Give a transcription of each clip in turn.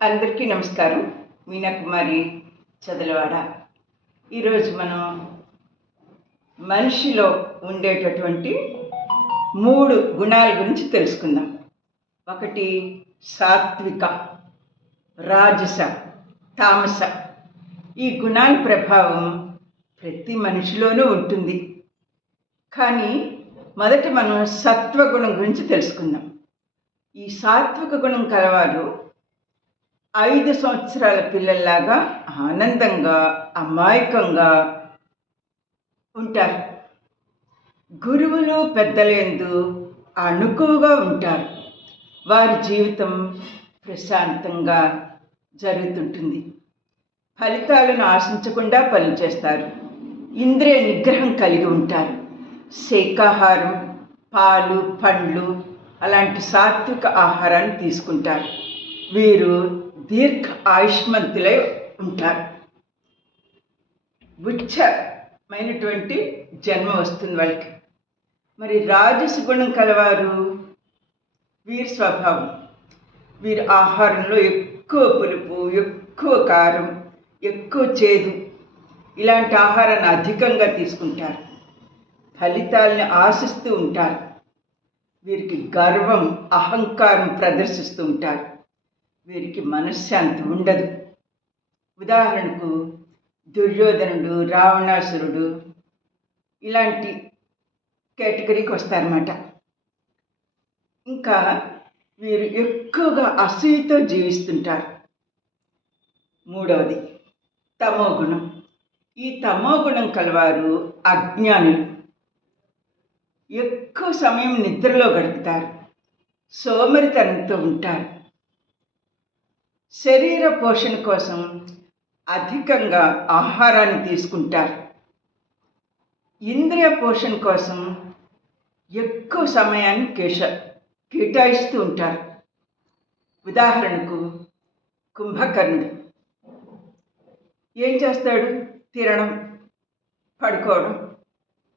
అందరికీ నమస్కారం. మీనాకుమారి చదలవాడ. ఈరోజు మనం మనిషిలో ఉండేటటువంటి 3 గుణాల గురించి తెలుసుకుందాం. ఒకటి సాత్విక, రాజస, తామస. ఈ గుణాల ప్రభావం ప్రతి మనిషిలోనూ ఉంటుంది. కానీ మొదట మనం సత్వగుణం గురించి తెలుసుకుందాం. ఈ సాత్విక గుణం కలవారు 5 సంవత్సరాల పిల్లల్లాగా ఆనందంగా, అమాయకంగా ఉంటారు. గురువులు పెద్దలందు అణుకువగా ఉంటారు. వారి జీవితం ప్రశాంతంగా జరుగుతుంటుంది. ఫలితాలను ఆశించకుండా పనిచేస్తారు. ఇంద్రియ నిగ్రహం కలిగి ఉంటారు. శాకాహారం, పాలు, పండ్లు అలాంటి సాత్విక ఆహారాన్ని తీసుకుంటారు. వీరు దీర్ఘ ఆయుష్మంతులై ఉంటారు. ఉచ్చమైనటువంటి జన్మ వస్తుంది వాళ్ళకి. మరి రాజస గుణం కలవారు వీరి స్వభావం. వీరు ఆహారంలో ఎక్కువ పులుపు, ఎక్కువ కారం, ఎక్కువ చేదు ఇలాంటి ఆహారాన్ని అధికంగా తీసుకుంటారు. ఫలితాలని ఆశిస్తూ ఉంటారు. వీరికి గర్వం, అహంకారం ప్రదర్శిస్తూ ఉంటారు. వీరికి మనశ్శాంతి ఉండదు. ఉదాహరణకు దుర్యోధనుడు, రావణాసురుడు ఇలాంటి కేటగిరీకి వస్తారన్నమాట. ఇంకా వీరు ఎక్కువగా అసూయతో జీవిస్తుంటారు. మూడవది తమోగుణం. ఈ తమోగుణం కలవారు అజ్ఞానులు. ఎక్కువ సమయం నిద్రలో గడుపుతారు. సోమరితనంతో ఉంటారు. శరీర పోషణ కోసం అధికంగా ఆహారాన్ని తీసుకుంటారు. ఇంద్రియ పోషణ కోసం ఎక్కువ సమయాన్ని కేటాయిస్తూ ఉంటారు. ఉదాహరణకు కుంభకర్ణుడు ఏం చేస్తాడు? తినడం, పడుకోవడం,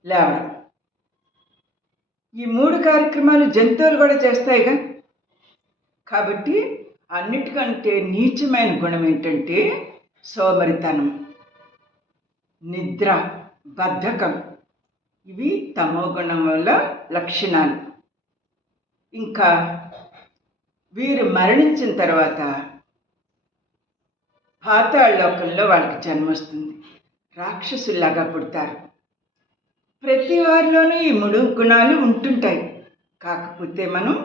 లేవడం. ఈ 3 కార్యక్రమాలు జంతువులు కూడా చేస్తాయిగా. కాబట్టి అన్నిటికంటే నీచమైన గుణం ఏంటంటే సోమరితనం, నిద్ర, బద్ధకం. ఇవి తమోగుణం వల్ల లక్షణాలు. ఇంకా వీరు మరణించిన తర్వాత పాతాళలోకంలో వాళ్ళకి జన్మ వస్తుంది. రాక్షసుల్లాగా పుడతారు. ప్రతి వారిలోనూ ఈ 3 గుణాలు ఉంటుంటాయి. కాకపోతే మనం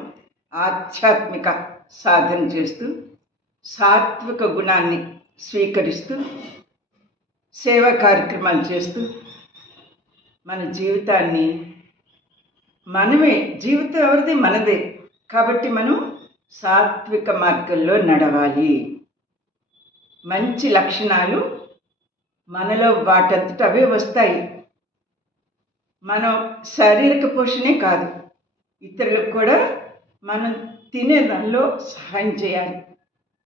ఆధ్యాత్మిక సాధన చేస్తూ సాత్విక గుణాన్ని స్వీకరిస్తూ సేవా కార్యక్రమాలు చేస్తూ మన జీవితాన్ని జీవితం ఎవరిది? మనదే. కాబట్టి మనం సాత్విక మార్గంలో నడవాలి. మంచి లక్షణాలు మనలో వాటంతట అవే వస్తాయి. మనం శారీరక పోషణే కాదు, ఇతరులకు కూడా మనం తినే దానిలో సహాయం చేయాలి.